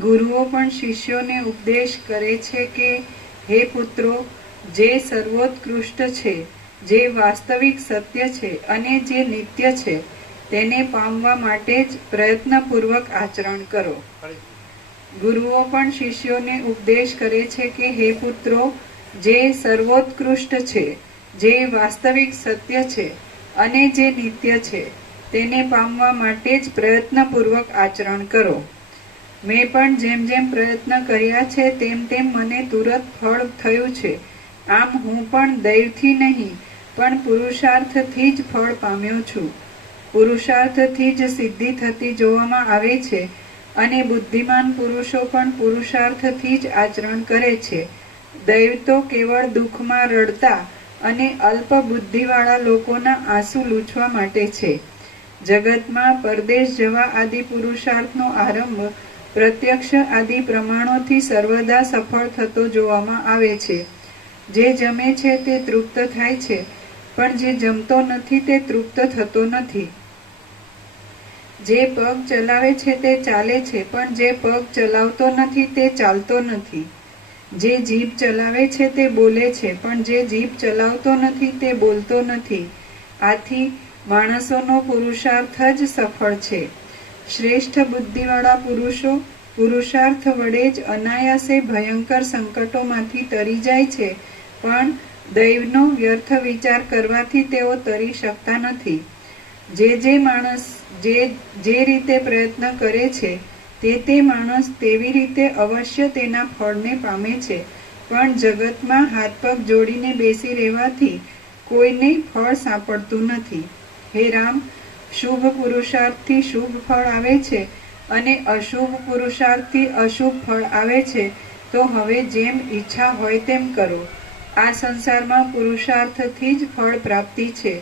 ગુરુઓ પણ શિષ્યોને ઉપદેશ કરે છે કે, હે પુત્રો, જે સર્વોત્કૃષ્ટ છે, જે વાસ્તવિક સત્ય છે અને જે નિત્ય છે, તેને પામવા માટે જ પ્રયત્નપૂર્વક આચરણ કરો. ગુરુઓ પણ શિષ્યોને ઉપદેશ કરે છે કે, હે પુત્રો, જે સર્વોત્કૃષ્ટ છે, જે વાસ્તવિક સત્ય છે અને જે નિત્ય છે, તેને પામવા માટે જ પ્રયત્નપૂર્વક આચરણ કરો. મેં પણ જેમ જેમ પ્રયત્ન કર્યા છે, તેમ તેમ મને તુરત ફળ થયું છે. આમ હું પણ દૈવથી નહીં, પણ પુરુષાર્થથી જ ફળ પામ્યો છું. પુરુષાર્થથી જ સિદ્ધિ થતી જોવામાં આવે છે અને બુદ્ધિમાન પુરુષો પણ પુરુષાર્થથી જ આચરણ કરે છે. દૈવ તો કેવળ દુઃખમાં રડતા અને અલ્પ બુદ્ધિવાળા લોકોના આંસુ લૂછવા માટે છે. જગતમાં પરદેશ જવા આદિ પુરુષાર્થનો આરંભ પ્રત્યક્ષ આદિ પ્રમાણોથી સર્વદા સફળ થતો જોવામાં આવે છે. જે જમે છે તે તૃપ્ત થાય છે, પણ જે જમતો નથી તે તૃપ્ત થતો નથી. જે પગ ચલાવે છે તે ચાલે છે, પણ જે પગ ચલાવતો નથી તે ચાલતો નથી. જે જીભ ચલાવે છે તે બોલે છે, પણ જે જીભ ચલાવતો નથી તે બોલતો નથી. આથી માણસોનો પુરુષાર્થ જ સફળ છે. શ્રેષ્ઠ બુદ્ધિવાળા પુરુષો પુરુષાર્થ વડે જ અનાયાસે ભયંકર સંકટોમાંથી તરી જાય છે, પણ દૈવનો વ્યર્થ વિચાર કરવાથી તેઓ તરી શકતા નથી. જે જે માણસ, જે જે રીતે પ્રયત્ન કરે છે, તે તે માણસ તેવી રીતે અવશ્ય તેના ફળને પામે છે. પણ જગતમાં હાથ પગ જોડીને બેસી રહેવાથી કોઈને ફળ સાંપડતું નથી. હે રામ શુભ પુરુષાર્થથી શુભ ફળ આવે છે અને અશુભ પુરુષાર્થથી અશુભ ફળ આવે છે, તો હવે જેમ ઈચ્છા હોય તેમ કરો. આ સંસારમાં પુરુષાર્થથી જ ફળ પ્રાપ્તિ છે.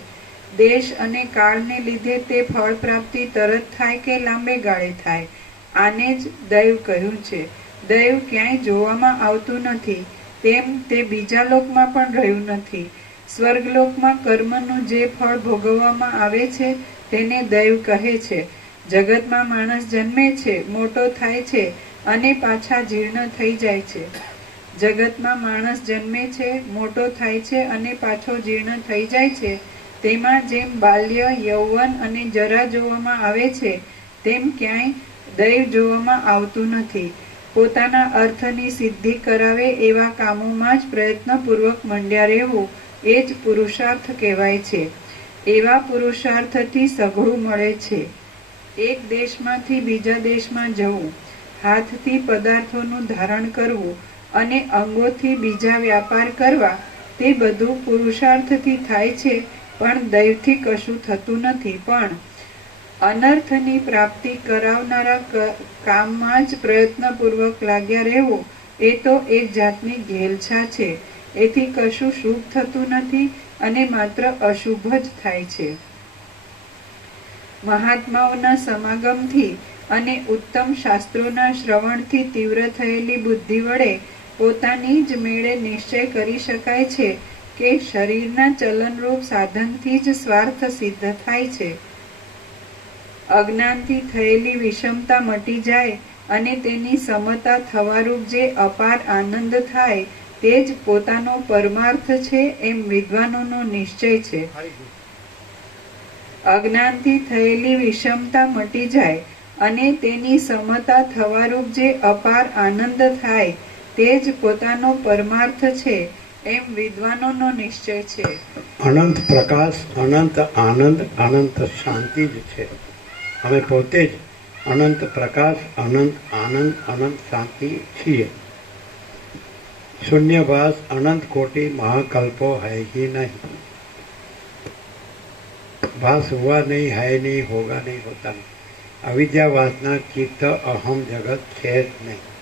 દેશ અને કાળને લીધે તે ફળ પ્રાપ્તિ તરત થાય કે લાંબે ગાળે થાય, આને જ દૈવ કહ્યું છે. દૈવ ક્યાંય જોવામાં આવતું નથી, તેમ તે બીજા લોકમાં પણ રહ્યું નથી. સ્વર્ગલોકમાં કર્મનું જે ફળ ભોગવવામાં આવે છે તેને દૈવ કહે છે. જગતમાં માણસ જન્મે છે, મોટો થાય છે અને પાછા જીર્ણ થઈ જાય છે. જગતમાં માણસ જન્મે છે, મોટો થાય છે અને પાછો જીર્ણ થઈ જાય છે. તેમાં જેમ બાલ્ય, યૌવન અને જરા જોવામાં આવે છે, તેમ ક્યાંય દૈવ જોવામાં આવતું નથી. પોતાના અર્થની સિદ્ધિ કરાવે એવા કામોમાં જ પ્રયત્નપૂર્વક મંડ્યા રહેવું એ જ પુરુષાર્થ કહેવાય છે. એવા પુરુષાર્થથી સઘળું મળે છે. એક દેશમાંથી બીજા દેશમાં જવું, હાથથી પદાર્થોનું ધારણ કરવું અને અંગોથી બીજા વ્યાપાર કરવા તે બધું પુરુષાર્થથી થાય છે, પણ દૈવથી કશું થતું નથી. પણ અનર્થની પ્રાપ્તિ કરાવનારા કામમાં જ પ્રયત્નપૂર્વક લાગ્યા રહેવું, એ તો એક જાતની ઘેલછા છે. એથી કશું શુભ થતું નથી અને માત્ર અશુભ જ થાય છે. મહાત્માઓના સમાગમથી અને ઉત્તમ શાસ્ત્રોના શ્રવણથી તીવ્ર થયેલી બુદ્ધિ વડે પોતાની જ મેળે નિશ્ચય કરી શકાય છે કે શરીરના ચલનરૂપ સાધનથી જ સ્વાર્થ સિદ્ધ થાય છે. અજ્ઞાનથી થયેલી વિષમતા મટી જાય અને તેની સમતા થવારૂપ જે અપાર આનંદ થાય તે જ પોતાનો પરમાર્થ છે એમ વિદ્વાનોનો નિશ્ચય છે. અજ્ઞાનથી થયેલી વિષમતા મટી જાય અને તેની સમતા થવારૂપ જે અપાર આનંદ થાય તે જ પોતાનો પરમાર્થ છે એમ વિદ્વાનોનો નિશ્ચય છે. અનંત પ્રકાશ, અનંત આનંદ, અનંત શાંતિ જ છે. અમે પોતે જ અનંત પ્રકાશ, અનંત આનંદ, અનંત શાંતિ છીએ. शून्यवास अनंत कोटि महाकल्पो है ही नहीं भास हुआ नहीं है नहीं होगा नहीं होता नहीं अविद्या वासना चित्त अहम जगत है नहीं